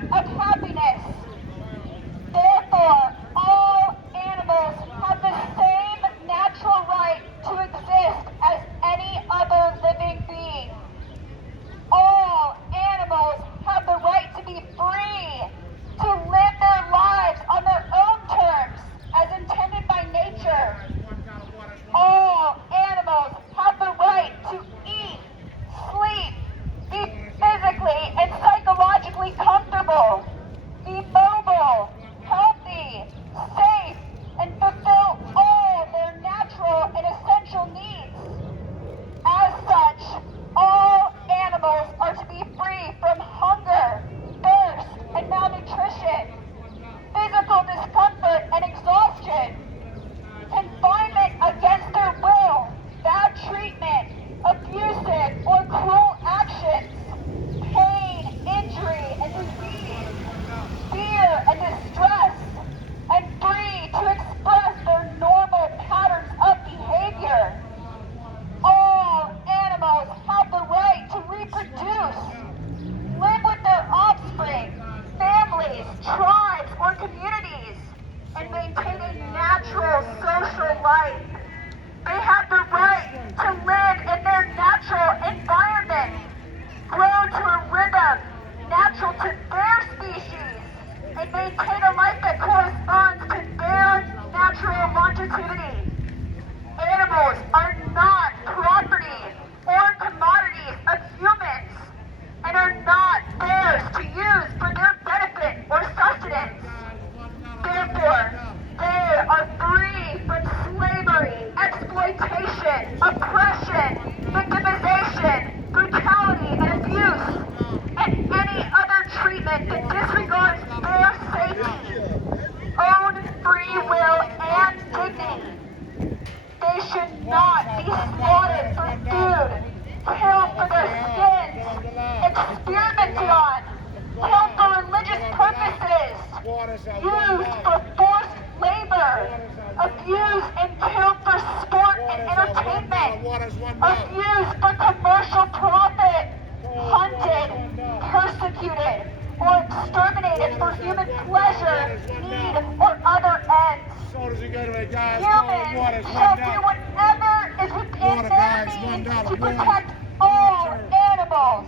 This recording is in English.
pursuit of happiness. Therefore, all animals have the same natural right to exist as any other living being. All animals have the right to be free, to live their lives on their own terms as intended by nature. All animals have the right to eat, sleep, be physically and psychologically comfortable, be mobile, healthy, safe, and fulfill all their natural and essential needs. As such, all animals are to be free from hunger, thirst, and malnutrition, physical discomfort and exhaustion, confinement against their will, bad treatment, abusive or cruel actions, pain, injury, and disease, fear and distress, and free to express their normal patterns of behavior. All animals have the right to reproduce, live with their offspring, families, tribes, or communities, and maintain a natural social life. They have the right to live in their natural environment, grow to a rhythm natural to their species, and maintain a life that corresponds to their natural longevity. Animals are not property or commodities of humans and are not theirs to use for their benefit or sustenance. Therefore, they are free from slavery, exploitation, oppression, victimization, brutality, and abuse, and any other treatment that disregards their safety, own free will, and dignity. They should not be slaughtered for food, killed for their skins, experimented on, killed for religious purposes, used for forced labor, abused and killed for sport and entertainment, abused for commercial profit, hunted, persecuted, or exterminated for human pleasure, need, or other ends. Humans shall do whatever is within their means to protect all animals.